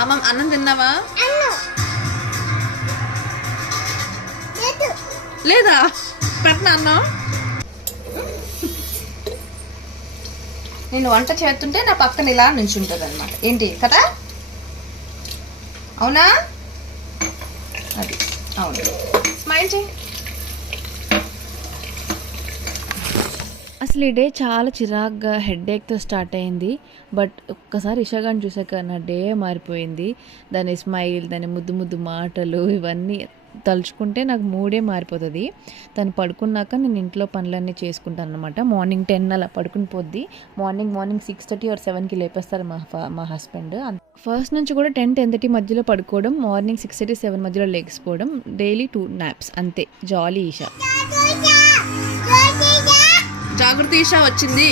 అమ్మ అన్నం తిన్నావా? లేదా పెట్టిన అన్నం. నేను వంట చేస్తుంటే నా పక్కన ఇలా నించుంటుంది అనమాట. ఏంటి కదా? అవునా? అది అవును. స్మైల్ చేయి. అసలు ఈ డే చాలా చిరాగ్గా హెడేక్తో స్టార్ట్ అయింది. బట్ ఒక్కసారి ఇషాగాని చూసాక నా డే మారిపోయింది. దాని స్మైల్, దాని ముద్దు ముద్దు మాటలు ఇవన్నీ తలుచుకుంటే నాకు మూడే మారిపోతుంది. తను పడుకున్నాక నేను ఇంట్లో పనులన్నీ చేసుకుంటాను అనమాట. మార్నింగ్ 10 అలా పడుకుని పోద్ది. మార్నింగ్ 6:30 or 7కి లేపేస్తారు మా హస్బెండ్. ఫస్ట్ నుంచి కూడా 10-10:30 మధ్యలో పడుకోవడం, మార్నింగ్ 6:30-7 మధ్యలో లేకపోవడం, డైలీ 2 naps అంతే. జాలీ ఈషా. జాగృతి ఈషా వచ్చింది.